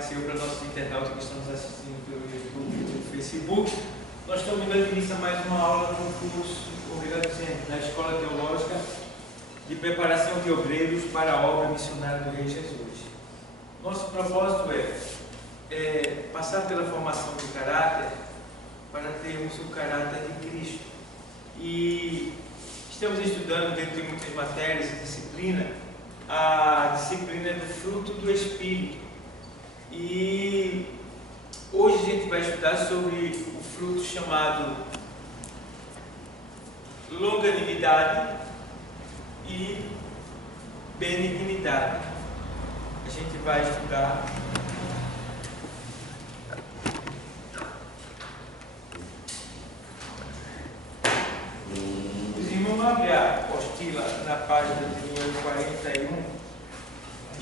Senhor, para nossos internautas que estão nos assistindo pelo YouTube e pelo Facebook. Nós estamos dando início a mais uma aula no curso, ou melhor dizendo, na Escola Teológica de Preparação de Obreiros para a Obra Missionária do Rei Jesus. Nosso propósito é passar pela formação do caráter para termos o caráter de Cristo. E estamos estudando, dentro de muitas matérias e disciplina, a disciplina do fruto do Espírito. E hoje a gente vai estudar sobre o fruto chamado longanimidade e benignidade. A gente vai estudar vamos abrir a apostila na página de número 41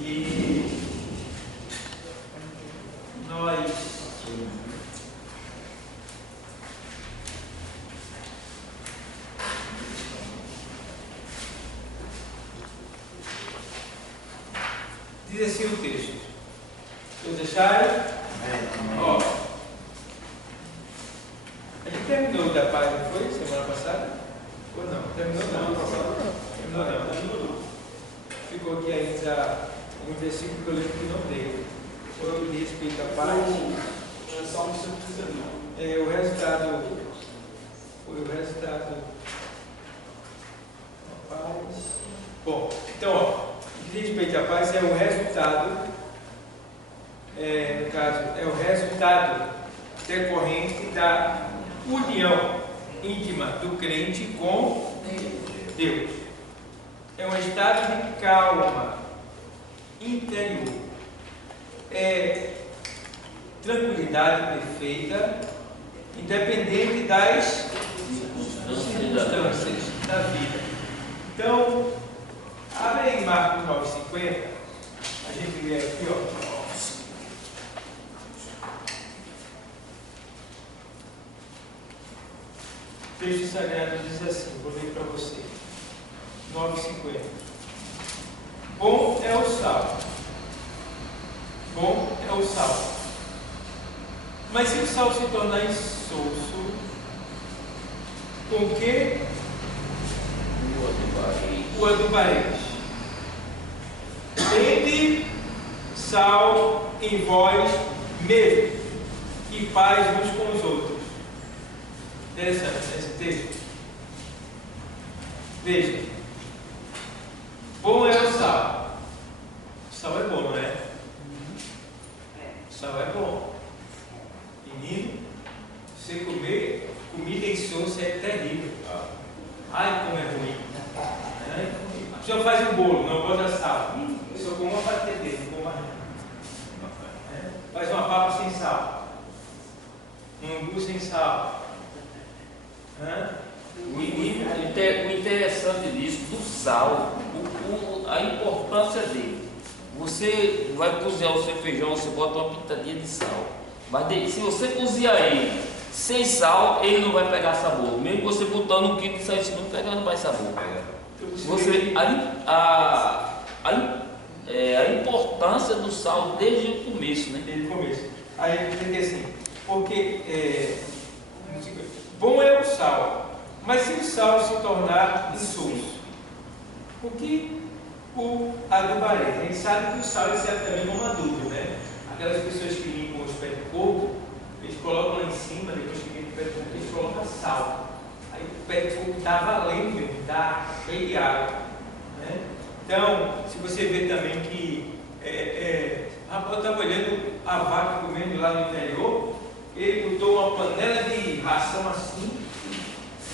e nós diz assim o texto. Todos acharam? Ó, a gente terminou da página, foi? Semana passada? Ou não? Terminou não? Terminou não. Ficou aqui ainda um versículo que eu lembro que não dei. Foi o que respeita a paz. Salmo 119. O resultado. Foi o resultado. A paz. Bom, então, ó, o que respeita a paz é o resultado. No caso, é o resultado decorrente da união íntima do crente com Deus. É um estado de calma interior. É tranquilidade perfeita, independente das circunstâncias da vida. Então, abre aí Marcos 9,50. A gente vê aqui, ó. O texto sagrado diz assim, vou ler para você. 9,50. Bom é o sal. Bom é o sal. Mas se o sal se tornar insosso, com que o adubareis? Tende sal em vós mesmo, e paz uns com os outros. Interessante esse texto. Veja. Bom é o sal. O sal é bom, não é? O sal é bom. Menino, você comer comida insossa é terrível. Ai, como é ruim. A pessoa faz um bolo, não bota sal. Eu só como uma fatia dele, não como faz uma papa sem sal. Um angu sem sal. O interessante disso, do sal, a importância dele. Você vai cozinhar o seu feijão, você bota uma pitadinha de sal. Mas se você cozinhar ele sem sal, ele não vai pegar sabor. Mesmo você botando um quilo de sal em cima, não pega mais sabor. A importância do sal desde o começo, né? Desde o começo. Aí eu entendi assim, porque bom é o sal, mas se o sal se tornar insosso, o que o adubarei? A gente sabe que o sal serve também como adubo, né? Aquelas pessoas que limpam os pés do porco, eles colocam lá em cima, depois que limpam o pé do porco, eles colocam sal. Aí o pé do porco está valendo, está cheio de água, né? Então, se você vê também que eu estava olhando a vaca comendo lá no interior, ele botou uma panela de ração assim,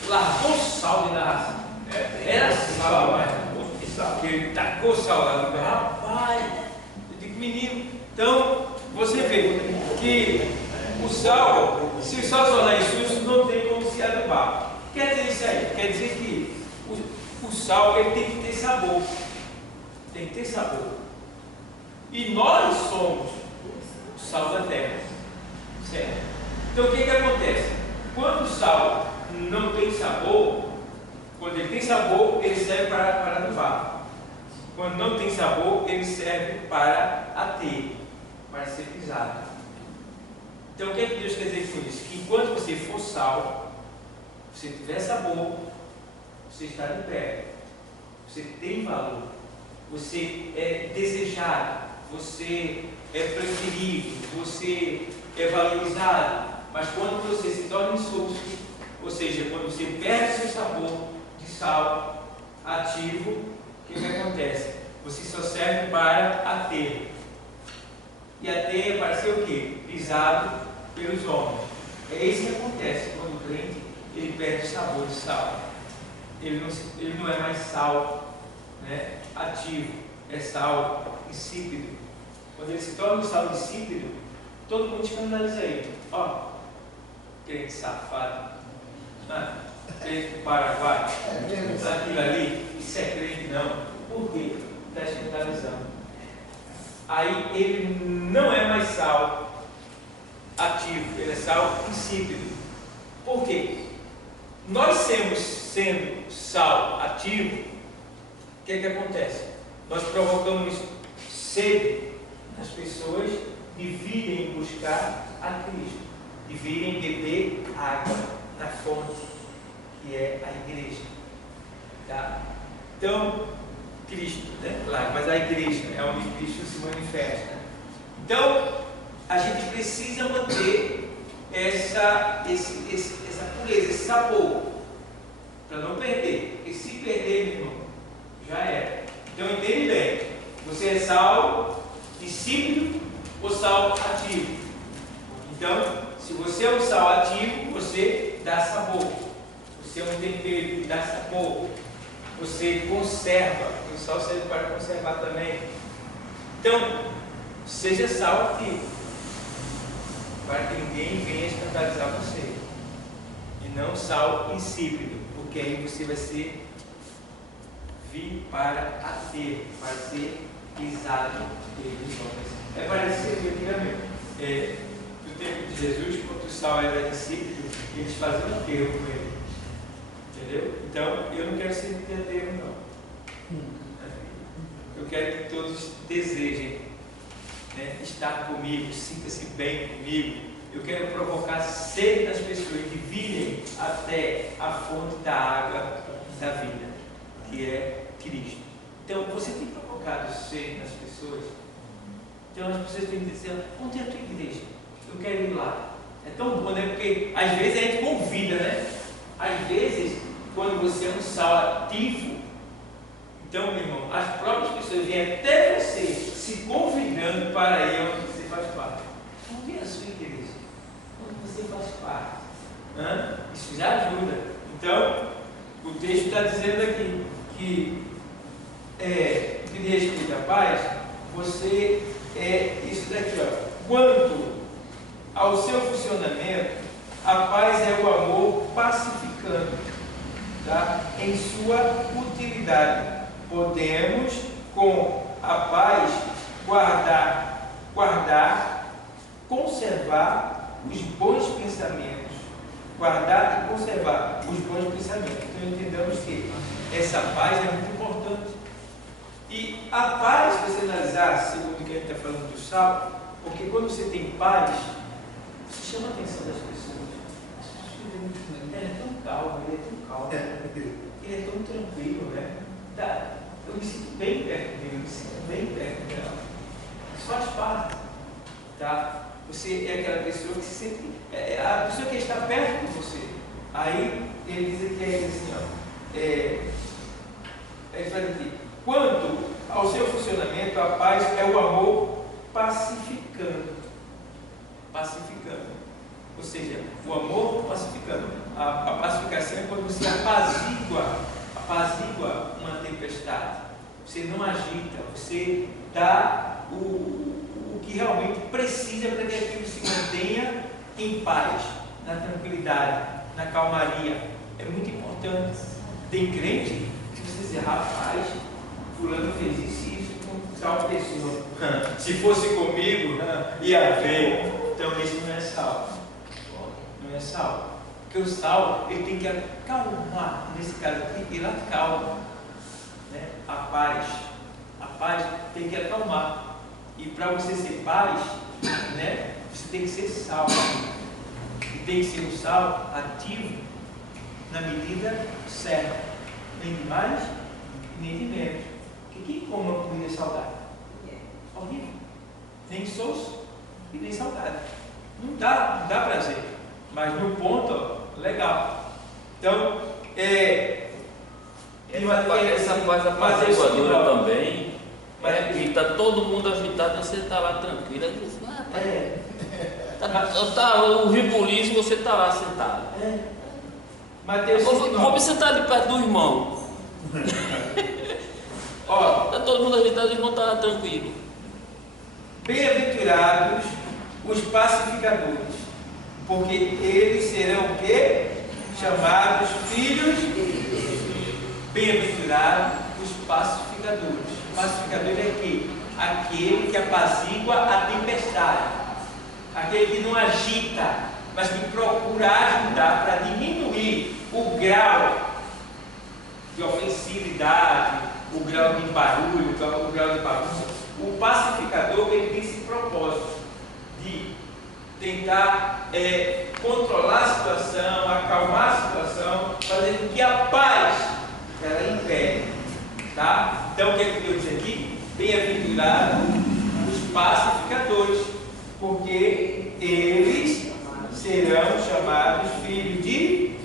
largou sal dentro da ração. Era sal, mas ele tacou sal lá no rapaz. Eu digo, menino, então você vê que o sal, se o sal tornar insosso, não tem como se adubar. Quer dizer isso aí? Quer dizer que o sal ele tem que ter sabor. Tem que ter sabor. E nós somos o sal da terra. Certo? Então o que acontece? Quando o sal não tem sabor, quando ele tem sabor, ele serve para adubar. Quando não tem sabor, ele serve para ater, para para ser pisado. Então o que é que Deus quer dizer com isso? Que enquanto você for sal, você tiver sabor, você está de pé, você tem valor, você é desejado, você é preferido, você é valorizado. Mas quando você se torna insosso, ou seja, quando você perde seu sabor de sal ativo, o que acontece? Você só serve para aterro. E aterro é para ser o quê? Pisado pelos homens. É isso que acontece quando o crente ele perde o sabor de sal. Ele não é mais sal, né, ativo, é sal insípido. Quando ele se torna um sal insípido, todo mundo escandaliza ele. Ó, crente safado, crente do Paraguai, aquilo ali, isso é crente não. Por quê? Está escandalizando. Aí ele não é mais sal ativo, ele é sal insípido. Por quê? Nós sendo sal ativo, o que é que acontece? Nós provocamos sede nas pessoas de virem buscar a Cristo, de virem beber água na fonte, que é a igreja. Tá? Então, Cristo, né? Claro, mas a igreja é onde Cristo se manifesta. Então, a gente precisa manter essa pureza, esse sabor, para não perder. Porque se perder, meu irmão, já é. Então, entende bem: você é sal insípido ou sal ativo? Então, se você é um sal ativo, você dá sabor. Você é um tempero que dá sabor. Você conserva. O sal serve para conservar também. Então, seja sal ativo, para que ninguém venha escandalizar você. E não sal insípido, porque aí você vai vir para aterro, para ser pisado pelos homens. É parecido antigamente. No tempo de Jesus, quando o sal era insípido, eles faziam um aterro com ele. Entendeu? Então, eu não quero ser de aterro, não. Eu quero que todos desejem, né, estar comigo, sinta-se bem comigo. Eu quero provocar sede nas pessoas de virem até a fonte da água da vida, que é Cristo. Então, você tem provocado sede nas pessoas? Então, as pessoas têm que dizer: onde é a tua igreja? Eu quero ir lá. É tão bom, né? Porque às vezes a gente convida, né? Às vezes, quando você é um sal ativo, então, meu irmão, as próprias pessoas vêm até você se convidando para ir onde você faz parte. Onde é a sua igreja? Onde você faz parte? Isso já ajuda. Então, o texto está dizendo aqui que que de respeito à paz, você é isso daqui, ó. Quanto ao seu funcionamento, a paz é o amor pacificando, tá? Em sua utilidade. Podemos, com a paz, conservar os bons pensamentos. Guardar e conservar os bons pensamentos. Então entendamos que essa paz é muito importante. E a paz, se você analisar, segundo o que a gente está falando do sal, porque quando você tem paz, você chama a atenção das pessoas. As pessoas dizem: ele é tão calmo, ele é tão tranquilo, né? Eu me sinto bem perto dele, eu me sinto bem perto dela. Isso faz parte, tá? Você é aquela pessoa que se sente, a pessoa que está perto de você. Aí ele diz aqui assim, ó, ele faz aqui: quanto ao seu funcionamento, a paz é o amor pacificando. Pacificando. Ou seja, o amor pacificando. A pacificação é quando você apazigua uma tempestade. Você não agita, você dá o que realmente precisa para que aquilo se mantenha em paz, na tranquilidade, na calmaria. É muito importante. Tem crente que você diz: rapaz, fulano fez isso com tal pessoa. Se fosse comigo, ia ver. Então isso não é sal. Não é sal. Porque o sal, ele tem que acalmar. Nesse caso aqui, ele acalma, né? A paz tem que acalmar. E para você ser paz, né, você tem que ser sal. E tem que ser um sal ativo na medida certa. Nem de mais, nem de menos. Porque quem come uma comida salgada? Horrível. Nem soço e nem salgada. Não dá prazer. Mas no ponto, ó, legal. Então, essa coisa apaziguadora também, que está todo mundo agitado, você está lá tranquilo. Aí diz, o ribulismo, você está lá sentado. Vou me sentar ali perto do irmão. Está todo mundo agitado, o irmão está lá tranquilo. Bem-aventurados os pacificadores, porque eles serão o quê? Chamados filhos. Bem-aventurados os pacificadores. O pacificador é quê? Aquele que apazigua a tempestade, aquele que não agita, mas que procura ajudar para diminuir o grau de ofensividade, o grau de barulho, o grau de bagunça. O pacificador, ele tem esse propósito de tentar controlar a situação, acalmar a situação, fazer com que a paz ela impere, tá? Então o que é que Deus diz aqui? Bem-aventurados os pacificadores, porque eles serão chamados filhos de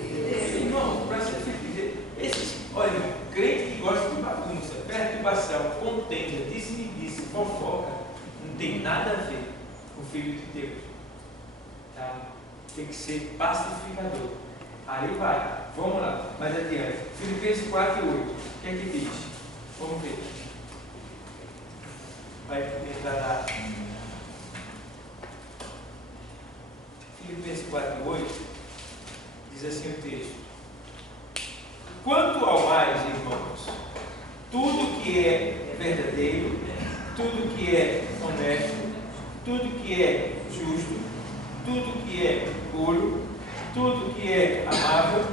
irmão. Para ser filho de esses, olha, crente que gosta de bagunça, perturbação, contenda, disse-me-disse, fofoca, não tem nada a ver com o filho de Deus. Tá? Tem que ser pacificador. Aí vai, vamos lá, mais adiante. Filipenses 4 e 8. O que é que diz? Vamos ver. Vai entrar na Filipenses 4 e 8. Diz assim o texto: quanto ao mais, irmãos, tudo que é verdadeiro, tudo que é honesto, tudo que é justo, tudo que é puro, tudo que é amável,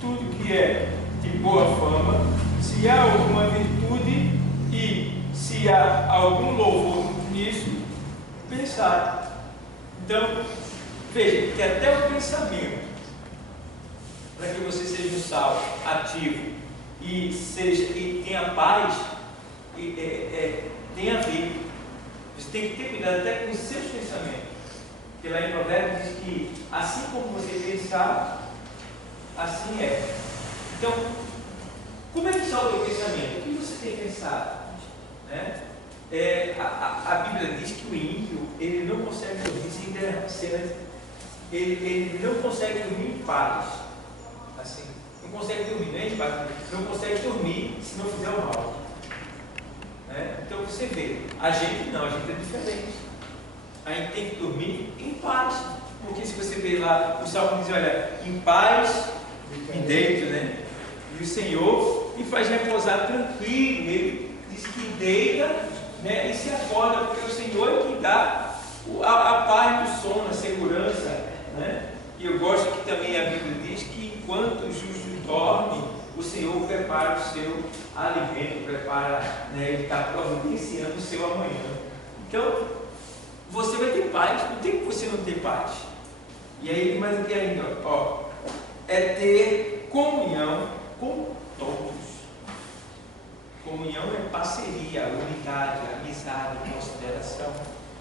tudo que é de boa fama, se há alguma virtude e se há algum louvor nisso, pensai. Então, veja que até o pensamento, para que você seja um sal ativo e tenha paz, tem a ver. Você tem que ter cuidado até com os seus pensamentos. Porque lá em Provérbios diz que assim como você pensar, assim é. Então, como é que está o teu pensamento? O que você tem pensado? Né? A Bíblia diz que o ímpio, ele não consegue dormir sem derramar, ele não consegue dormir em paz. Assim, não consegue dormir, né? Não consegue dormir se não fizer o mal. Né? Então você vê, a gente não, a gente é diferente. A gente tem que dormir em paz. Porque se você vê lá, o Salmo diz, olha, em paz me deito, né? E o Senhor me faz repousar tranquilo. Ele diz que deita, né? E se acorda, porque o Senhor é que dá a paz do sono, a segurança, né? E eu gosto que também a Bíblia diz que enquanto o justo dorme, o Senhor prepara o seu alimento, prepara, né? Ele está providenciando o seu amanhã. Então, você vai ter paz, não tem que você não ter paz. E aí, mais o que ainda? Ó, é ter comunhão com todos. Comunhão é parceria, unidade, amizade, consideração.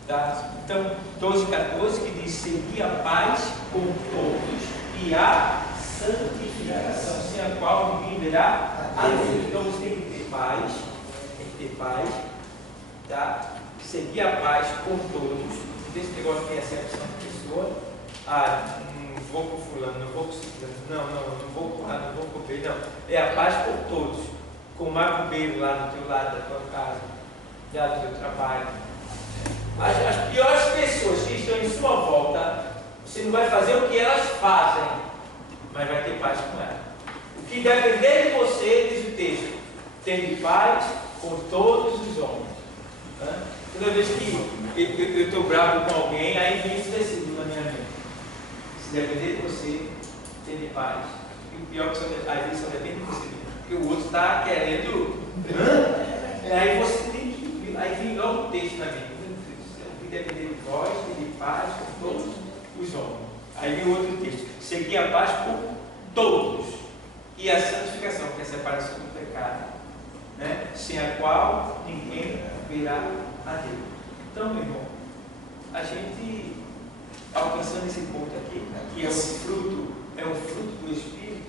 Tá? Então, 12:14 que diz: seguir a paz com todos e a santificação, sem a qual ninguém verá a Deus. Então, você tem que ter paz, tá? Seguir a paz com todos. Não tem esse negócio de acepção de pessoa. Não vou com fulano, não vou com ciclano, não vou com A, não vou com B, não. É a paz por todos. Com o macumbeiro lá do teu lado, da tua casa, lá do teu trabalho. As piores pessoas que estão em sua volta, você não vai fazer o que elas fazem, mas vai ter paz com elas. O que depender de você, diz o texto, tem paz com todos os homens. Toda vez que eu estou bravo com alguém, aí vem esse versículo na minha mente. Se depender de você, tem paz. E o pior é que às vezes só depende de você, porque o outro está querendo. Aí você tem que. Aí vem logo o texto na mente. paz com todos os homens. Aí vem outro texto: segui a paz com todos, e a santificação, que é a separação do pecado, né? Sem a qual ninguém virá a Deus. Então, meu irmão, a gente, alcançando esse ponto aqui, que é um fruto do Espírito,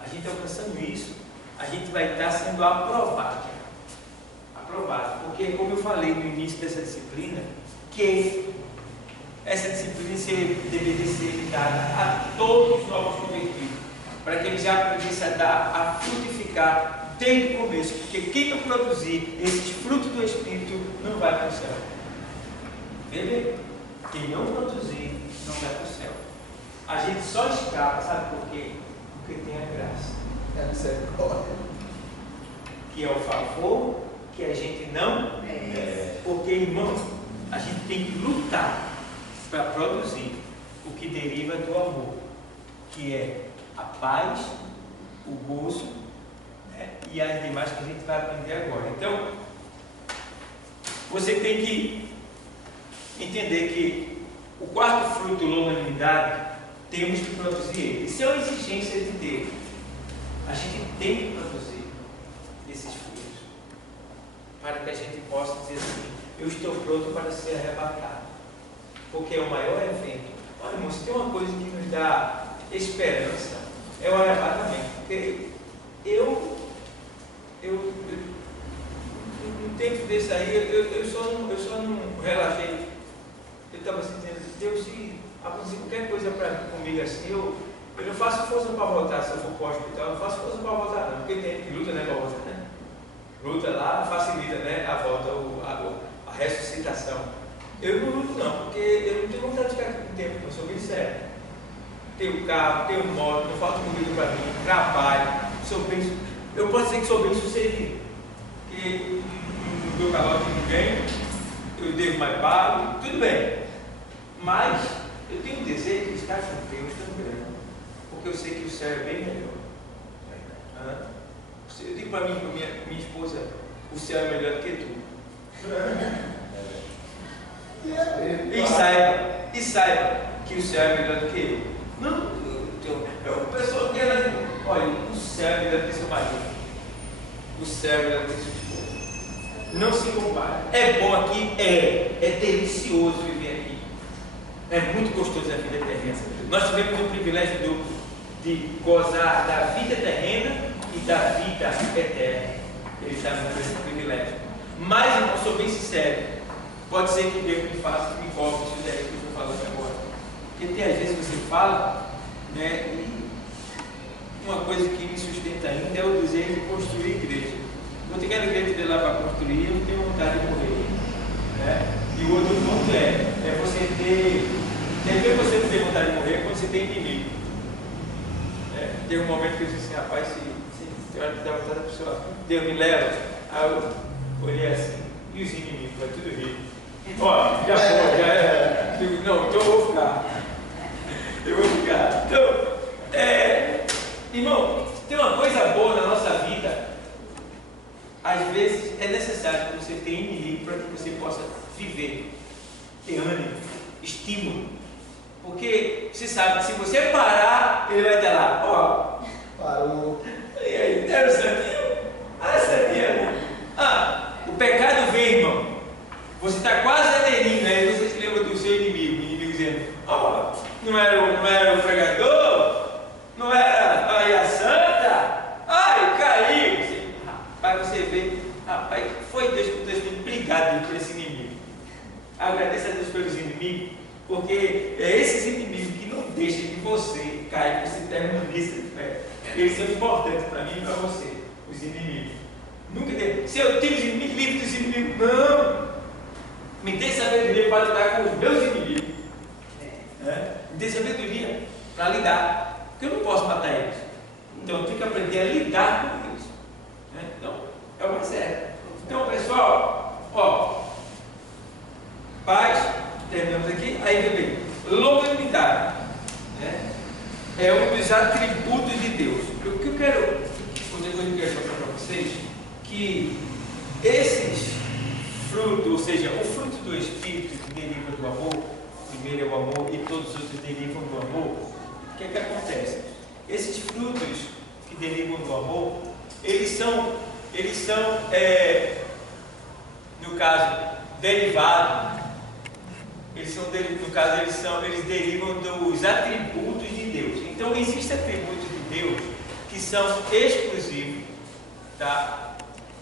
a gente alcançando isso, a gente vai estar sendo aprovado, porque, como eu falei no início dessa disciplina, que essa disciplina deveria ser dada a todos os novos convertidos, para que eles já aprendessem a frutificar desde o começo, porque quem não produzir esses frutos do Espírito não vai para o céu. Entendeu? Quem não produzir não vai para o céu. A gente só escapa, sabe por quê? Porque tem a graça. É a misericórdia. Que é o favor que a gente não merece. Porque, irmãos, a gente tem que lutar para produzir o que deriva do amor, que é a paz, o gozo, né? E as demais que a gente vai aprender agora. Então, você tem que entender que o quarto fruto, longanimidade, temos que produzir ele. Isso é uma exigência de Deus. A gente tem que produzir esses frutos, para que a gente possa dizer assim: eu estou pronto para ser arrebatado, porque é o maior evento. Olha, irmão, se tem uma coisa que nos dá esperança, é o arrebatamento. Porque eu no tempo desse aí, eu só não relaxei. Eu estava sentindo: Deus, se acontecer qualquer coisa comigo assim, eu não faço força para voltar. Se eu for para o hospital, eu não faço força para voltar, não, porque tem gente que luta, né, para voltar, né? Luta lá, facilita, né, a volta, a ressuscitação. Eu não luto, não, porque eu não tenho vontade de ficar aqui com tempo, eu sou bem sério. Tenho carro, tenho moto, não falta comida para mim, trabalho, eu posso dizer que sou bem sucedido, porque no meu calote ninguém, eu devo mais pago, tudo bem, mas eu tenho um desejo de estar com Deus também, porque eu sei que o céu é bem melhor. Eu digo para mim, para minha esposa: o céu é melhor do que tu. E saiba que o céu é melhor do que eu. Não, o pessoal que ela diz: olha, o céu é melhor do que seu marido, o céu é melhor do que sua esposa. Não se compara. É bom aqui? É delicioso viver aqui. É muito gostoso a vida terrena. Nós tivemos o privilégio de gozar da vida terrena e da vida eterna. Ele está nos dando esse privilégio. Mas, irmão, sou bem sincero, pode ser que Deus me faça, que me cobre isso daí que eu estou falando agora. Porque tem às vezes você fala, né, e uma coisa que me sustenta ainda é o desejo de construir igreja. Vou ter aquela igreja de lá para construir, eu não tenho vontade de morrer, né? E o outro ponto é você ter. Tem que você não ter vontade de morrer quando você tem inimigo. Tem um momento que eu disse assim: rapaz, se tem hora que dá vontade da pessoa, Deus me leva. Aí eu olhei assim: e os inimigos? Vai tudo rir. Ó, já foi, já é. Digo: não, então eu vou ficar. Então, irmão, tem uma coisa boa na nossa vida. Às vezes é necessário que você tenha inimigo para que você possa viver, ter ânimo, estímulo. Porque você sabe que se você parar, ele vai estar lá: ó, Parou. E aí, era o Santinho? Santinho. O pecado vem, irmão. Você está quase aderindo, aí você se lembra do seu inimigo. O inimigo dizendo: não era o pregador? Não era a santa? Ai, caiu. Rapaz, você vê, rapaz, foi Deus que Deus tem brigado por esse inimigo. Agradeça a Deus pelos inimigos, porque é esses inimigos que não deixam que você caia, que você termina nisso de fé. Eles são importantes para mim e para você, os inimigos. Nunca tem. Se eu tenho os inimigos, livre dos inimigos. Não! Me dê sabedoria para lidar com os meus inimigos. Me dê sabedoria para lidar. Porque eu não posso matar eles. Então eu tenho que aprender a lidar com eles. Então, é o mais sério. Então, pessoal, paz, terminamos aqui. Aí vem bem. Longanimidade. É um dos atributos de Deus. O que eu quero, quando eu quero mostrar para vocês, que esses fruto, ou seja, o fruto do Espírito que deriva do amor, primeiro é o amor e todos os outros derivam do amor, o que é que acontece? Esses frutos que derivam do amor, eles são no caso, derivados, eles derivam dos atributos de Deus. Então, existem atributos de Deus que são exclusivos, tá?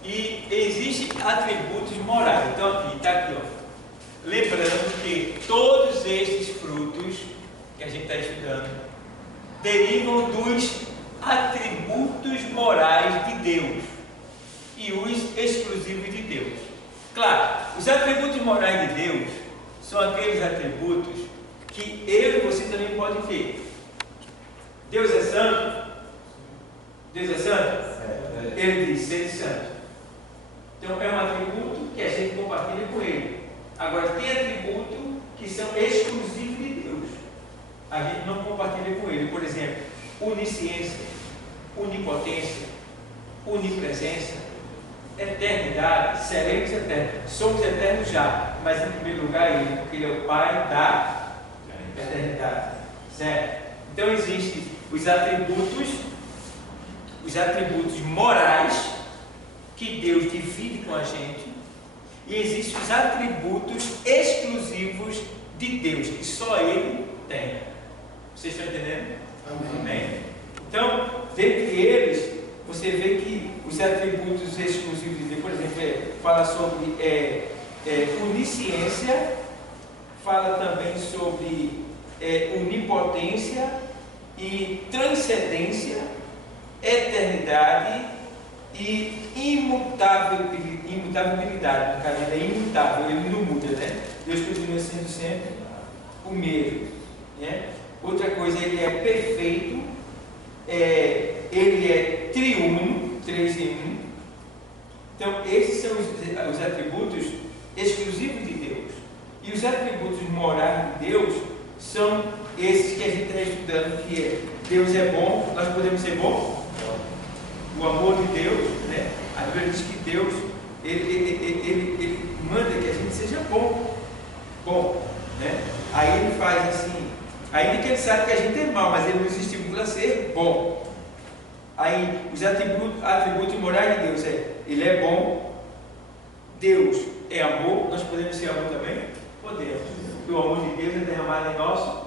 E existem atributos morais. Então, aqui, está aqui, ó. Lembrando que todos estes frutos que a gente está estudando derivam dos atributos morais de Deus e os exclusivos de Deus. Claro, os atributos morais de Deus são aqueles atributos que eu e você também podem ter. Deus é santo? Deus é santo? Ele diz ser santo. Então é um atributo que a gente compartilha com ele. Agora tem atributos que são exclusivos de Deus. A gente não compartilha com ele. Por exemplo, onisciência, onipotência, onipresença, eternidade, seremos eternos. Somos eternos já, mas em primeiro lugar ele, porque ele é o Pai da eternidade. Certo? Então existem os atributos morais que Deus divide com a gente, e existem os atributos exclusivos de Deus, que só Ele tem. Vocês estão entendendo? Amém. Então, dentre eles, você vê que os atributos exclusivos de Deus, por exemplo, fala sobre onisciência, fala também sobre onipotência e transcendência, eternidade e imutabilidade. No caso, ele é imutável, ele não muda, né? Deus continua sendo sempre o mesmo, né? Outra coisa, ele é perfeito, ele é triuno, 3 em 1. Então, esses são os atributos exclusivos de Deus. E os atributos morais de Deus são esses que a gente está estudando, que é Deus é bom, nós podemos ser bons. O amor de Deus, né? A Bíblia diz que Deus, ele manda que a gente seja bom, né? Aí ele faz assim, ainda que ele sabe que a gente é mal, mas ele nos estimula a ser bom. Aí os atributos morais de Deus ele é bom, Deus é amor, nós podemos ser amor também? Podemos. Porque o amor de Deus é derramado em nosso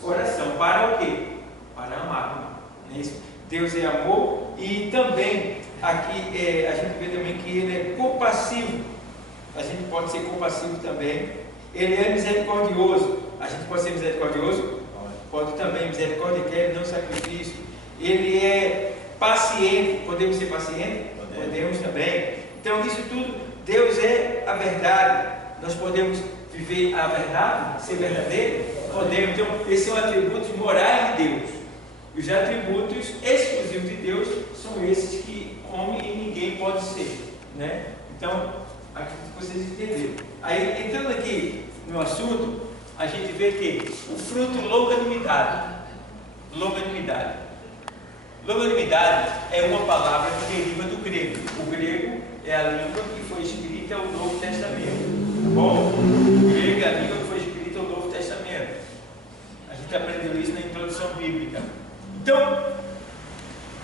coração. Para o quê? Para amar. Não é isso? Deus é amor, e também aqui a gente vê também que ele é compassivo. A gente pode ser compassivo também. Ele é misericordioso. A gente pode ser misericordioso? Pode também. Misericórdia quer, não sacrifício. Ele é paciente. Podemos ser pacientes? Podemos também. Então isso tudo, Deus é a verdade. Nós podemos viver a verdade, ser verdadeiro? Podemos. Então esses são atributos morais de Deus. E os atributos exclusivos de Deus são esses que homem e ninguém pode ser, né? Então, aqui vocês entenderam. Aí, entrando aqui no assunto, a gente vê que o fruto longanimidade. Longanimidade é uma palavra que deriva do grego. O grego é a língua que foi escrita no Novo Testamento. Tá bom? O grego é a língua que foi escrita no Novo Testamento. A gente aprendeu isso na introdução bíblica. Então,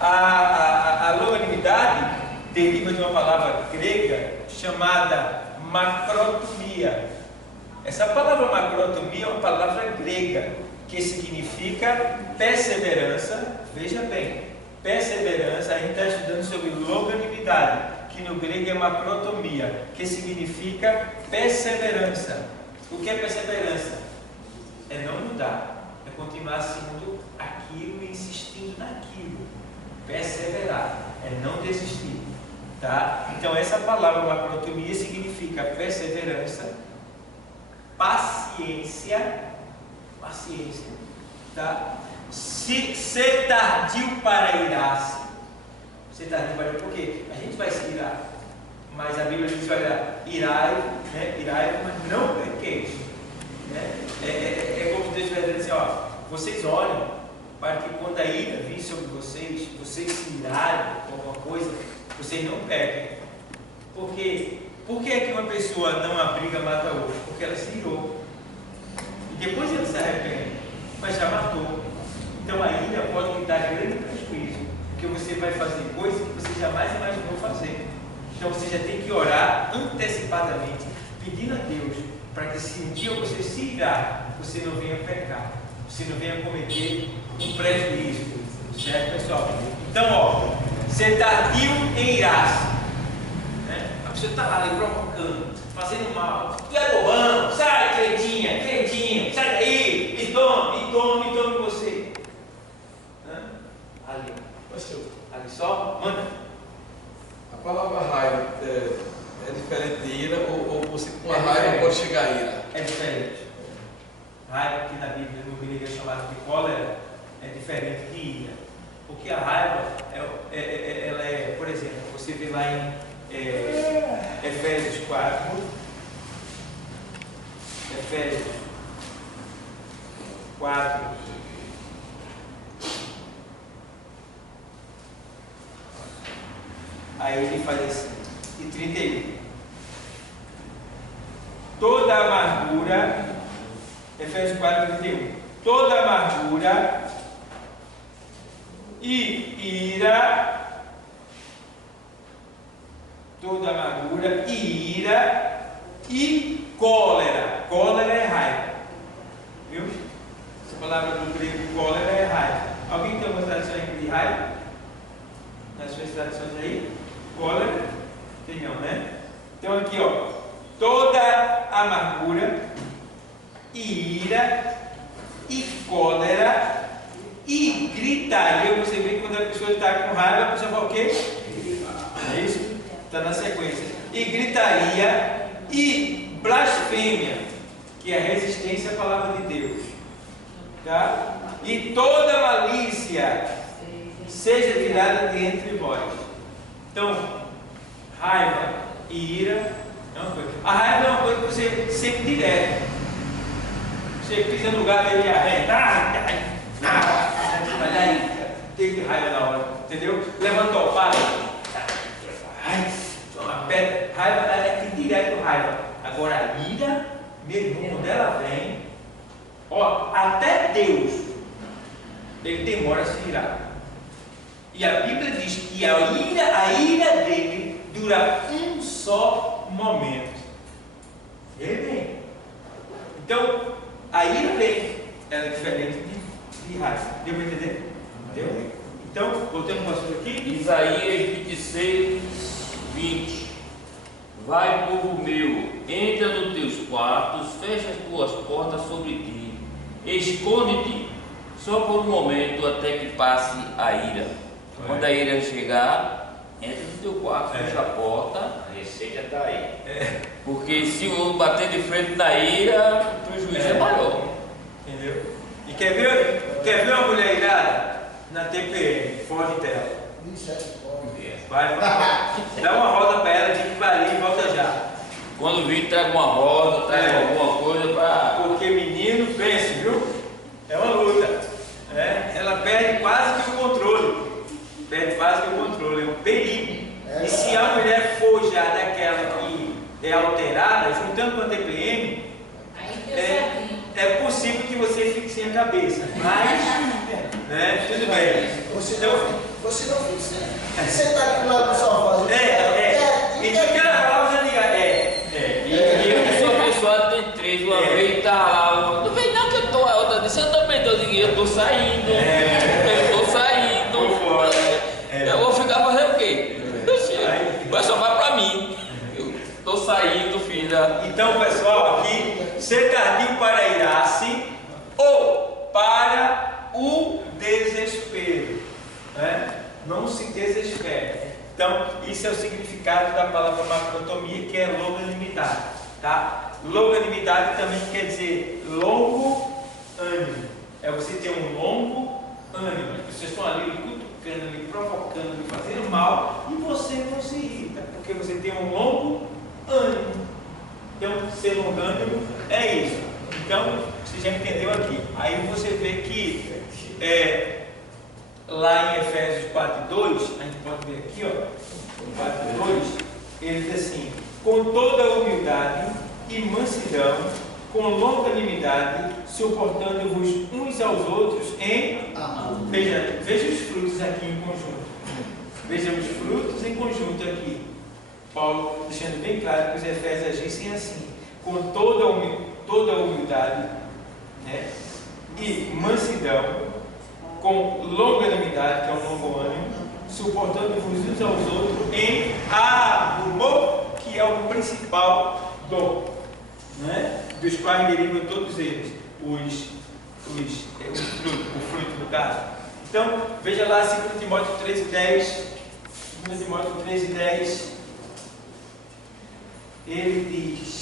a longanimidade deriva de uma palavra grega chamada macrotomia. Essa palavra macrotomia é uma palavra grega que significa perseverança. Veja bem, perseverança, a gente está estudando sobre longanimidade, que no grego é macrotomia, que significa perseverança. O que é perseverança? É não mudar, é continuar sendo aquilo e insistindo naquilo. Perseverar é não desistir, tá? Então essa palavra macrotomia significa perseverança, paciência, tá? Ser tardio para irar-se. Ser tardio para irar, por quê? A gente vai se irar, mas a Bíblia diz, olha, irai, né? Irai, mas não pequeis, né? É como Deus vai dizer assim, ó, vocês olhem para que quando a ira vir sobre vocês, vocês se irarem com alguma coisa, vocês não pequem. Por quê? Por que é que uma pessoa não abriga, mata outra? Porque ela se irou. E depois ela se arrepende, mas já matou. Então a ira pode lhe dar grande prejuízo, porque você vai fazer coisas que você jamais imaginou fazer. Então você já tem que orar antecipadamente, pedindo a Deus, para que se um dia você se irar, você não venha pecar, você não venha cometer um prejuízo. Certo, pessoal? Então, ó, ser tardio em irar-se. A pessoa está lá ali provocando, fazendo mal. Tu é bobão, sai, cretinho, sai daí, me tome você. Ali, Pastor, ali só, manda. a palavra raiva é diferente de ira, ou você com a raiva pode chegar a ira? É diferente. Raiva, que na Bíblia, no grego é chamado de cólera, é diferente de ira. Porque a raiva, ela é, por exemplo, você vê lá em Efésios 4, aí ele faz assim, e 31. Toda amargura, Efésios 4, 31. Toda amargura e ira, e cólera. Cólera é raiva. Viu? Essa palavra do grego cólera é raiva. Alguém tem uma tradução aí de raiva? Nas suas traduções aí? Cólera? Tem não, né? Então aqui, ó. Toda amargura, e ira, e cólera, e gritaria. Você vê que quando a pessoa está com raiva, a pessoa fala o quê? É isso? Está na sequência. E gritaria, e blasfêmia, que é a resistência à palavra de Deus. Tá? E toda malícia seja tirada de entre vós. Então, raiva e ira é uma coisa. A raiva é uma coisa que você sempre direto. Você pisa no lugar dele e arreta. Mas aí, tem raiva na hora, entendeu? Levantou o paro. Toma pedra. Raiva é direto raiva. Agora a ira, meu irmão, quando ela vem, ó, até Deus, ele demora a se irar. E a Bíblia diz que a ira dele dura um só momento. Ele vem. Então, a ira vem. Ela é diferente de raiva. Deu para entender? Deu? Então, voltando para o aqui. Isaías 26, 20. Vai, povo meu, entra nos teus quartos, fecha as tuas portas sobre ti, esconde-te só por um momento até que passe a ira. Quando a ira chegar, entra no teu quarto, fecha a porta, a receita está aí. Porque se eu bater de frente na ira, o prejuízo é maior. Entendeu? E quer ver uma mulher irada? Na TPM, fora de tela. Vai, dá uma roda para ela, diz que vai ali e volta já. Quando vir, traga uma roda, traga alguma coisa para. Porque menino, pense, viu? É uma luta. Ela perde quase que o controle. É um perigo. E se a mulher for já daquela que é alterada, juntando com a TPM, é possível que você fique sem a cabeça. Mas, tudo bem. Você não fez, né? Você está aqui do lado do sofá. E de que ela falava, já diga, E eu sou abençoado, tem três, uma vez está lá, não vem não que eu estou, a outra disse, eu também estou, eu estou saindo, eu vou ficar fazendo o quê? Vai sobrar para mim, eu estou saindo, filha. Então, pessoal, aqui, ser tardio para irar-se ou para o desespero. Não se desespere. Então, isso é o significado da palavra macrotomia, que é longanimidade, tá? Longanimidade também quer dizer longo ânimo. É você ter um longo ânimo. As pessoas estão ali cutucando, lhe provocando, lhe fazendo mal, e você não se irrita, porque você tem um longo ânimo. Então, ser longânimo é isso. Então, você já entendeu aqui. Aí você vê que lá em Efésios 4:2, a gente pode ver aqui, ó, 4:2, ele diz assim: com toda a humildade e mansidão, com longanimidade, suportando-vos uns aos outros em amor. Veja os frutos aqui em conjunto. Veja os frutos em conjunto aqui. Paulo deixando bem claro que os Efésios agissem assim, com toda a humildade, né, e mansidão, com longanimidade, que é o longo ânimo, suportando-vos uns aos outros em amor, que é o principal dom, né, dos quais derivam todos eles, o fruto do caso. Então, veja lá 2 Timóteo 13:10, 2 Timóteo 13:10, ele diz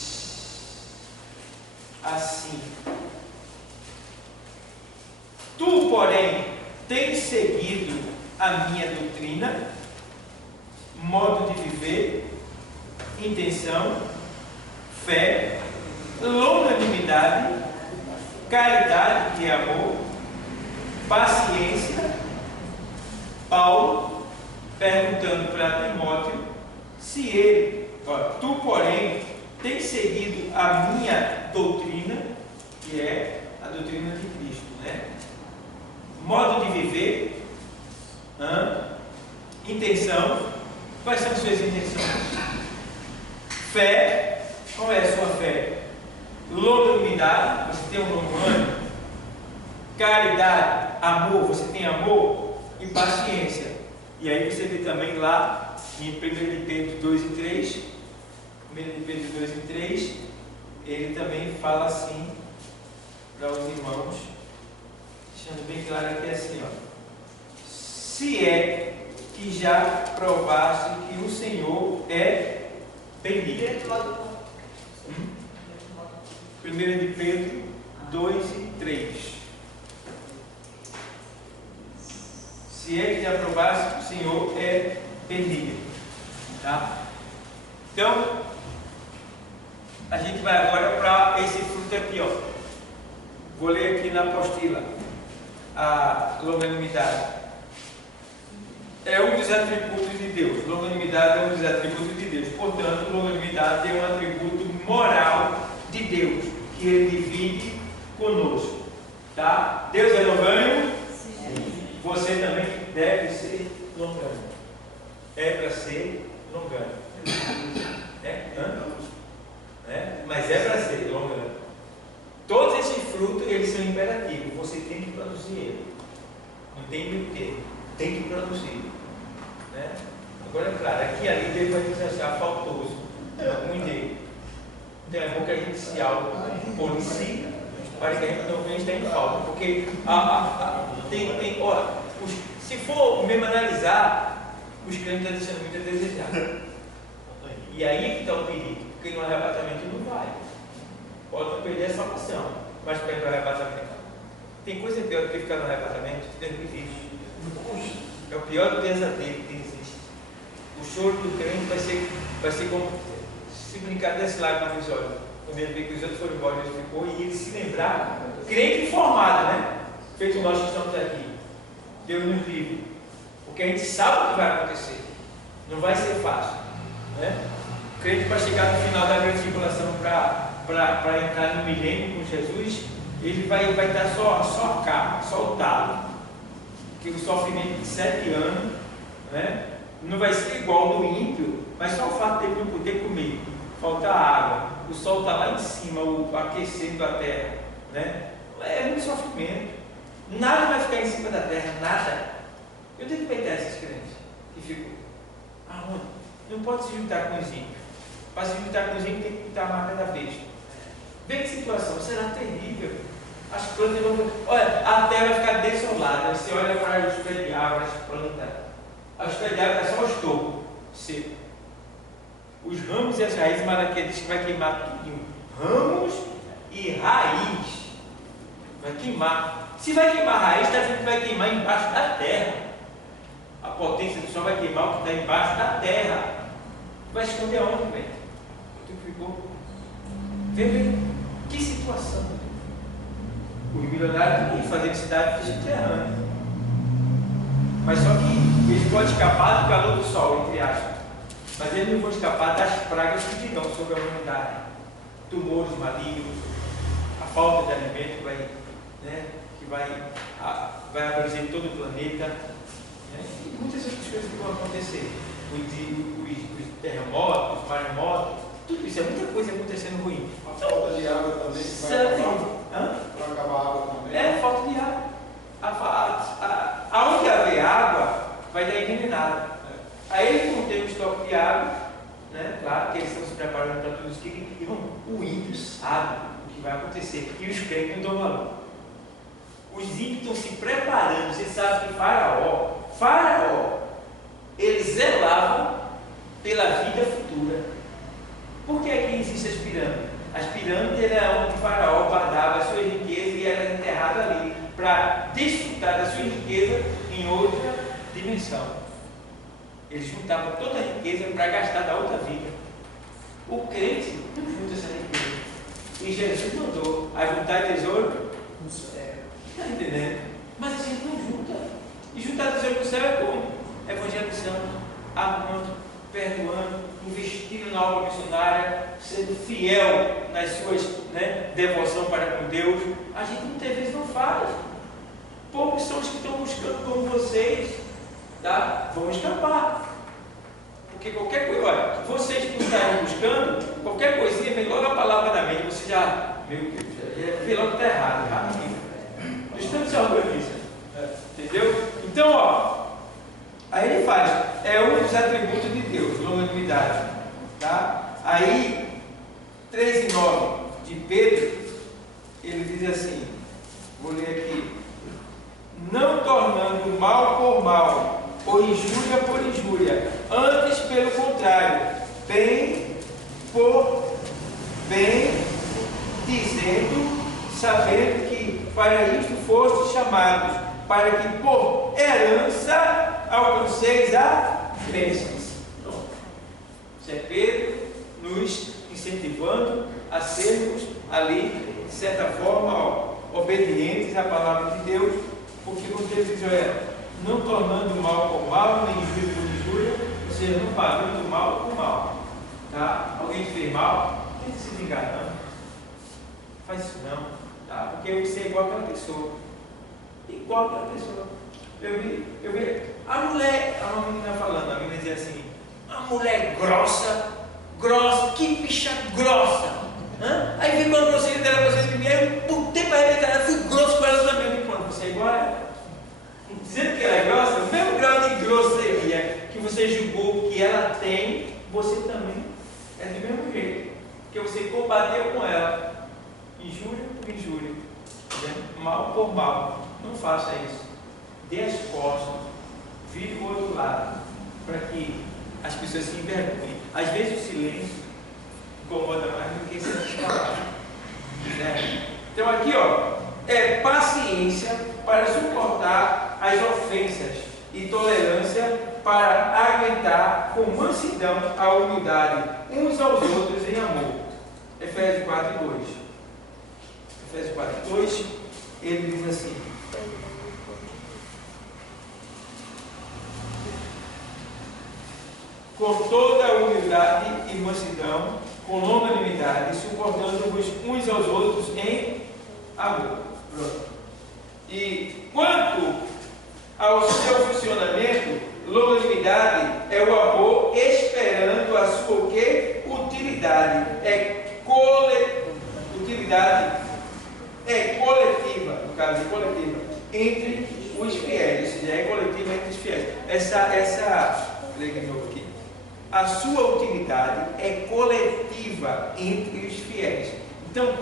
assim: tu, porém, tens seguido a minha doutrina, modo de viver, intenção, fé, longanimidade, caridade e amor, paciência. Paulo perguntando para Timóteo se ele, tu, porém, tens seguido a minha doutrina, que é a doutrina de Cristo, né? Modo de viver, intenção. Quais são as suas intenções? Fé. Qual é a sua fé? Longanimidade. Você tem um longo ânimo. Caridade, amor. Você tem amor e paciência. E aí você vê também lá em 1 de Pedro 2:3, 1 de Pedro 2:3, ele também fala assim para os irmãos, deixando bem claro aqui assim, se é que já provaste que o Senhor é benigno. 1 de Pedro 2:3. Se é que já provaste que o Senhor é benigno. Tá? Então, a gente vai agora para esse fruto aqui, Vou ler aqui na apostila. A longanimidade é um dos atributos de Deus. Longanimidade é um dos atributos de Deus. Portanto, longanimidade é um atributo moral de Deus, que Ele divide conosco. Tá? Deus é longânimo? Sim. Você também deve ser longânimo. É para ser longânimo. Mas é para ser longânimo. Todos esses frutos, eles são imperativos. Você tem que produzir ele. Não tem o quê? Tem que produzir. Né? Agora, é claro, aqui e ali Deus vai nos achar faltoso. Muito dele. Então é bom que a gente se auto-policie para que a gente não esteja em falta. Porque se for mesmo analisar, os crentes estão deixando muito a desejar. E aí que está o perigo. Porque no arrebatamento não vai. Pode não perder a salvação, mas perde o arrebatamento. Tem coisa pior do que ficar no arrebatamento? Deus me livre. É o pior pesadelo que existe. O choro do crente vai ser como se brincar desse lado nos olhos. Quando ele vê que os outros foram embora, ele ficou e ele se lembrar, crente informado, né? Feito nós que estamos aqui. Deus nos livre. Porque a gente sabe o que vai acontecer. Não vai ser fácil. Né? O crente, para chegar no final da grande tribulação, para entrar no milênio com Jesus, ele vai estar só a capa, só o talo. Que o sofrimento de 7 anos, né, não vai ser igual ao do ímpio, mas só o fato dele não poder comer, faltar água, o sol está lá em cima, aquecendo a terra, né? É muito sofrimento. Nada vai ficar em cima da terra, nada. Eu tenho que peitar esses crentes que ficam. Aonde? Não pode se juntar com os ímpios. Para se juntar com os ímpios tem que pintar a marca da besta. Vê que situação, será terrível. As plantas vão. Olha, a terra vai ficar desolada. Você olha para os pés de árvore, as plantas. Os pés de árvore é só os tocos seco. Os ramos e as raízes, mas aqui diz que vai queimar tudo. Ramos e raiz. Vai queimar. Se vai queimar a raiz, está dizendo que vai queimar embaixo da terra. A potência do sol vai queimar o que está embaixo da terra. Vai esconder onde, velho? Tu ficou. Vê, que situação. Os milionários têm que fazer cidade subterrânea. Mas só que eles podem escapar do calor do sol, entre aspas. mas eles não vão escapar das pragas que virão sobre a humanidade. Tumores malignos, a falta de alimento que vai abranger todo o planeta, né? E muitas outras coisas que vão acontecer. Os terremotos, os maremotos, tudo isso, é muita coisa acontecendo ruim. A falta de água também que vai acabar. Vai acabar a água também. É, falta de água. Aonde haver água, vai dar envenenado. Aí eles vão ter um estoque de água, né? Claro que eles estão se preparando para tudo isso. O ímpio sabe o que vai acontecer. E os crentes não dão valor. Os ímpios estão se preparando. Você sabe que Faraó, eles zelavam pela vida futura. Por que aqui existem as pirâmides? As pirâmides era onde Faraó guardava as suas riquezas e era enterrado ali para desfrutar da sua riqueza em outra dimensão. Eles juntavam toda a riqueza para gastar da outra vida. O crente não junta essa riqueza. E Jesus mandou a juntar tesouro no céu. Está entendendo? Mas a gente não junta. E juntar tesouro no céu é como? Evangelizando, amando, perdoando, investindo na obra missionária, sendo fiel nas suas devoção para com Deus. A gente muitas vezes não faz. Poucos são os que estão buscando como vocês, tá? Vão escapar. Porque qualquer coisa, olha, se vocês que estarem buscando, qualquer coisinha vem logo a palavra da mente, você já, meu Deus, já vê logo que está errado, rapidinho. Nós estamos se organizando. Entendeu? Então, aí ele faz, é um dos atributos de Deus, longanimidade. Tá? Aí, 3:9 de Pedro, ele diz assim, vou ler aqui: não tornando mal por mal, ou injúria por injúria, antes pelo contrário, bem por bem, dizendo, sabendo que para isto fostes chamados, para que por herança alcanceis a bênção. Isso é Pedro nos incentivando a sermos ali, de certa forma, obedientes à palavra de Deus, porque quando Deus diz, não tornando mal por mal, nem injúria por injúria, ou seja, não pagando mal por mal. Tá? Alguém te fez mal, não tem que se vingar, não. Faz isso não, tá? Porque você é igual àquela pessoa. Igual àquela pessoa. Eu vi, a mulher, uma menina falando, a menina dizia assim, a mulher grossa, que bicha grossa. Aí vem uma grosseria dela pra você de mim, aí eu botei para arrebentar, eu fui grosso com ela também. Quando você é igual a ela, dizendo que ela é grossa, o mesmo grau de grosseria que você julgou que ela tem, você também é do mesmo jeito, porque você combateu com ela, injúria por injúria, mal por mal. Não faça isso. Dê as costas, vire o outro lado, para que as pessoas se envergonhem. Às vezes o silêncio incomoda mais do que se falar. Então aqui, é paciência para suportar as ofensas e tolerância para aguentar com mansidão a humildade uns aos outros em amor. Efésios 4:2. Efésios 4:2, ele diz assim: com toda a humildade e mansidão, com longanimidade, suportando-vos uns aos outros em amor. Pronto. E quanto ao seu funcionamento, longanimidade é o amor esperando a sua o quê? Utilidade. Utilidade é coletiva, no caso, é coletiva, entre os fiéis, ou seja, é coletiva entre os fiéis. Leia de novo aqui. A sua utilidade é coletiva entre os fiéis. Então,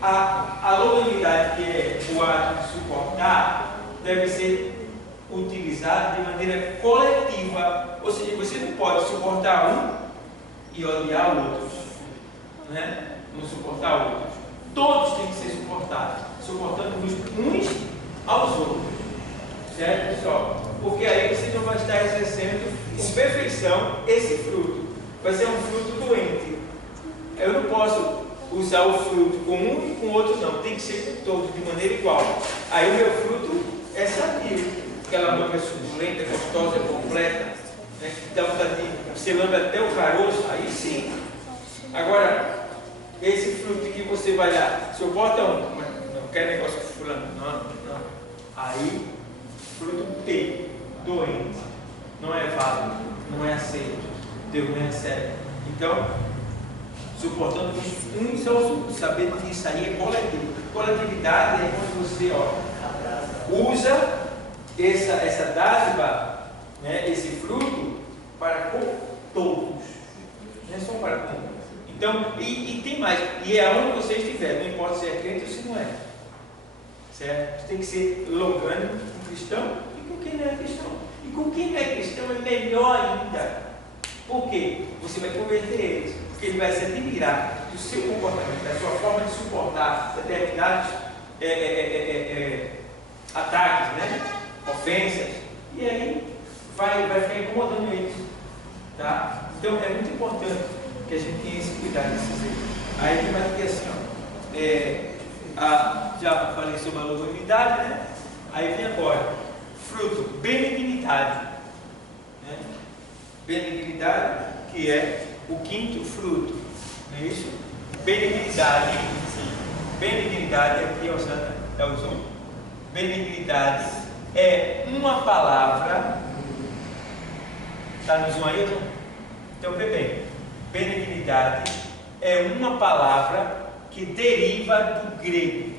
a longanimidade, que é o ato de suportar, deve ser utilizada de maneira coletiva. Ou seja, você não pode suportar um e odiar outros, né? Não suportar outros. Todos têm que ser suportados, suportando-vos uns aos outros. Certo, pessoal? Porque aí você não vai estar exercendo com perfeição esse fruto. Vai ser um fruto doente. Eu não posso usar o fruto com um e com o outro não. Tem que ser com todos, de maneira igual. Aí o meu fruto é sadio. Aquela boca suculenta, gostosa, completa. né, que dá vontade de você lambe até o caroço, aí sim. Agora, esse fruto que você vai lá, seu botão, não quer negócio fulano, não. Aí, fruto feio, doente, não é válido, não é aceito, Deus não recebe. Então, suportando uns aos outros, sabendo que isso aí é coletivo. Coletividade é quando você usa essa dádiva, né, esse fruto, para com todos, não é só para com. Então, e tem mais, e é onde você estiver, não importa se é crente ou se não é, certo? Você tem que ser logânico com cristão e com quem não é cristão. E com quem não é cristão é melhor ainda. Por quê? Você vai converter eles, porque ele vai se admirar do seu comportamento, da sua forma de suportar determinados ataques, né? Ofensas, e aí vai ficar incomodando eles, tá? Então é muito importante que a gente tenha esse cuidado desses erros. Aí tem mais que assim, já falei sobre a longanimidade, né? Aí vem agora, fruto, benignidade, né? Benignidade, que é o quinto fruto, não é isso? Benignidade, benignidade, aqui ó, Santa, é o zoom. Benignidade é uma palavra, está no zoom aí, então vê bem, benignidade é uma palavra que deriva do grego,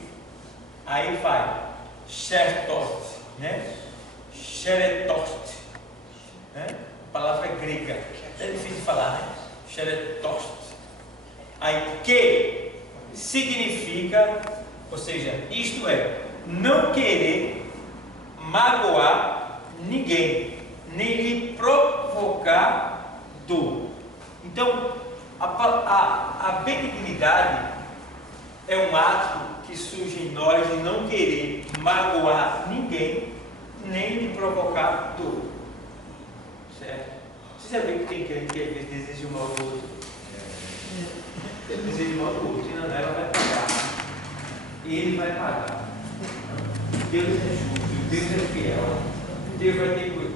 aí vai, xertos, né? Xeretost, né? Palavra grega, é difícil de falar, né? Xeretost, aí que significa, ou seja, isto é, não querer magoar ninguém, nem lhe provocar dor. Então, a benignidade é um ato que surge em nós de não querer magoar ninguém, nem lhe provocar dor. Certo? Você sabia que tem crente que às vezes deseja o mal do outro? Ele deseja o mal do outro, e não, ela vai pagar. E ele vai pagar. Deus é justo, Deus é fiel,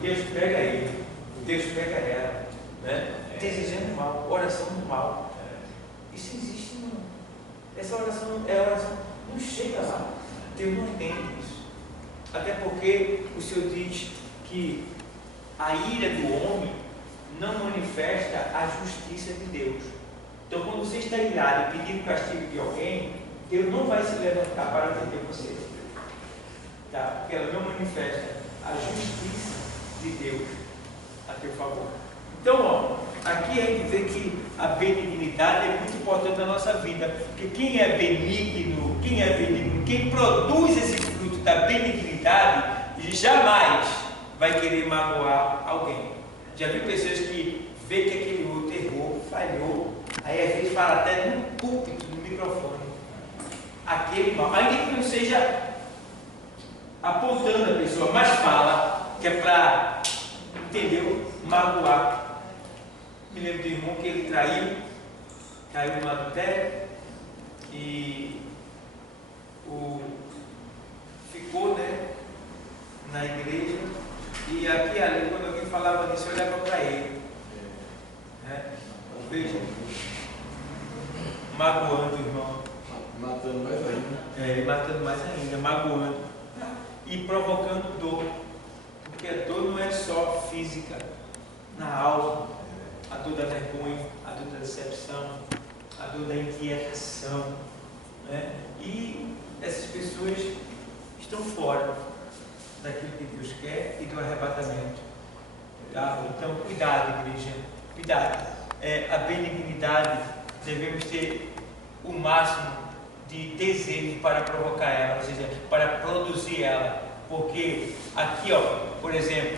Deus pega ele, Deus pega ela, né? Desejando mal, oração do mal. Isso existe, não. Essa oração é oração, não chega lá. Deus não entende isso. Até porque o Senhor diz que a ira do homem não manifesta a justiça de Deus. Então, quando você está irado e pedindo castigo de alguém, Deus não vai se levantar para atender você. Tá? Porque ela não manifesta a justiça de Deus a teu favor. Então, ó, aqui a gente vê que a benignidade é muito importante na nossa vida, porque quem é benigno, quem produz esse fruto da benignidade, jamais vai querer magoar alguém. Já vi pessoas que vê que aquele outro errou, falhou, aí às vezes fala até no púlpito, no microfone, aquele mal, ainda que não seja apontando a pessoa, mas fala que é para, entendeu, magoar. Me lembro do irmão que ele caiu no adultério e ficou, né, na igreja, e aqui e ali, quando alguém falava disso, eu olhava para ele, né? Veja, magoando o irmão, matando mais ainda, ele matando mais ainda, magoando e provocando dor, porque a dor não é só física, na alma, a dor da vergonha, a dor da decepção, a dor da inquietação, né? E essas pessoas estão fora daquilo que Deus quer e do arrebatamento, tá? Então, cuidado, igreja, cuidado. A benignidade, devemos ter o máximo de desejo para provocar ela, ou seja, para produzir ela, porque aqui, ó, por exemplo,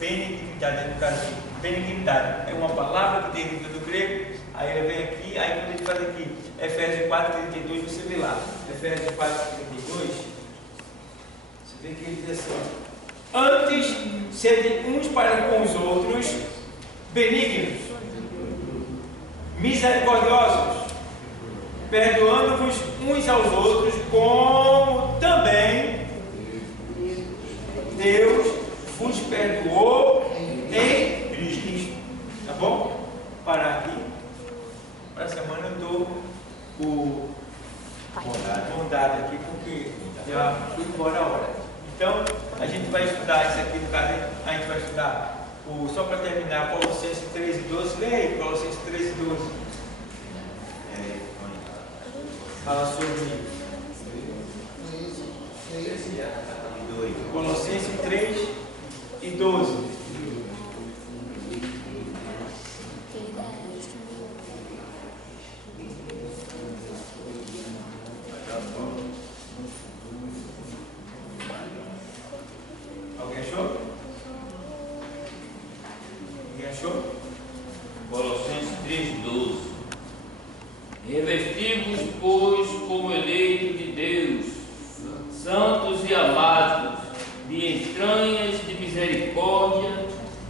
benignidade, no caso, benignidade é uma palavra que deriva do grego, aí ela vem aqui, aí quando ele faz aqui, Efésios 4:32, você vê lá, Efésios 4:32, você vê que ele diz assim, ó, antes, sede uns para com os outros, benignos, misericordiosos, perdoando-vos uns aos outros, como também Deus vos perdoou em o bondade aqui, porque já fui embora a hora. Então, a gente vai estudar isso aqui, no caso, a gente vai estudar, só para terminar, Colossenses 13:12. Leia aí, Colossenses 13:12. Fala sobre Colossenses 3:12. Alguém achou? Alguém achou? Colossenses 3:12. Revesti-vos, pois, como eleito de Deus, santos e amados, de entranhas de misericórdia,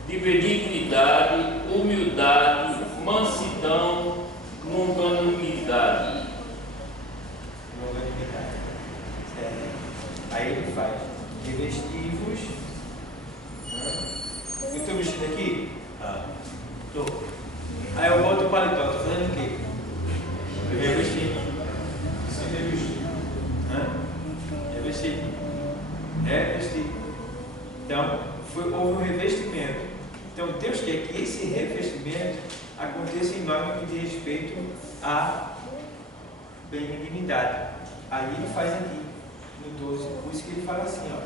de benignidade, humildade, mansidão, longanimidade. Aí ele faz revesti-vos. Eu estou vestido aqui? Estou. Aí eu boto o paletó, estou fazendo o quê? Revestindo. Se revestir. Revestir. Revestir. Então, houve um revestimento. Então, Deus quer que esse revestimento aconteça em nós no que diz respeito à benignidade. Aí ele faz aqui, no 12, por isso que ele fala assim, ó.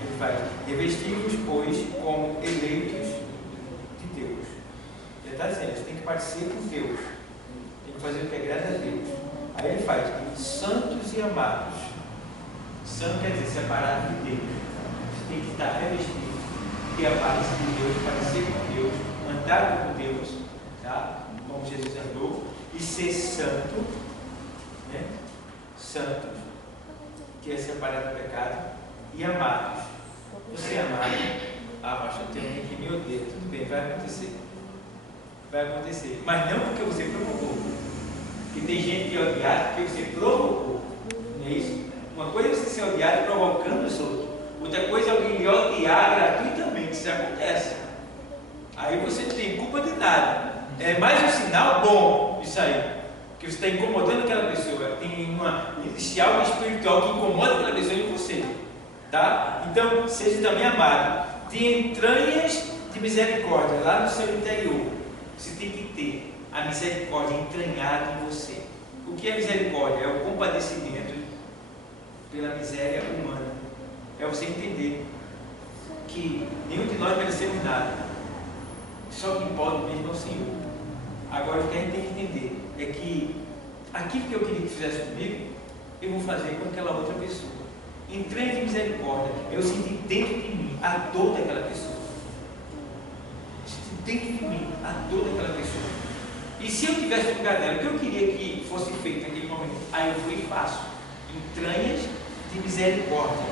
Ele faz, revestir-vos, pois, como eleitos de Deus. Ele está dizendo, você tem que parecer com Deus. Tem que fazer o que agrada a Deus. Aí ele faz, santos e amados. Santo quer dizer separado de Deus. Você tem que estar revestido, ter a aparência de Deus, parecer com Deus, andar com Deus, tá? Como Jesus andou, e ser santo, né? Santos, que é separado do pecado, e amados. Você é amado, pastor, tem alguém que me odeia, tudo bem, vai acontecer. Vai acontecer, mas não porque você provocou. Porque tem gente que é odiada porque você provocou. Não é isso? Uma coisa é você ser odiado provocando os outros. Outra coisa é alguém lhe odiar gratuitamente. Isso acontece. Aí você não tem culpa de nada. É mais um sinal bom isso aí. Que você está incomodando aquela pessoa. Existe algo espiritual que incomoda aquela pessoa em você. Tá? Então, seja também amado. De entranhas de misericórdia, lá no seu interior. Você tem que ter a misericórdia entranhada em você. O que é misericórdia? É o compadecimento pela miséria humana. É você entender que nenhum de nós merecemos nada. Só quem pode mesmo é o Senhor. Agora o que a gente tem que entender é que aquilo que eu queria que fizesse comigo, eu vou fazer com aquela outra pessoa. Entranha de misericórdia. Eu senti dentro de mim a dor daquela pessoa. Dentro de mim a dor daquela pessoa. E se eu tivesse no lugar dela, o que eu queria que fosse feito naquele momento? Aí eu vou e faço. Entranhas de misericórdia.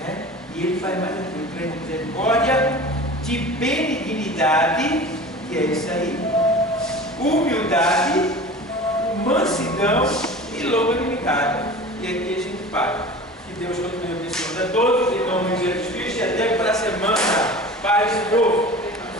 Né? E ele faz mais aqui, entranhas de misericórdia, de benignidade, que é isso aí, humildade, mansidão e longanimidade. E aqui a gente para. Que Deus continue abençoando a todos, em nome de Jesus Cristo, e até para a semana. Paz e povo.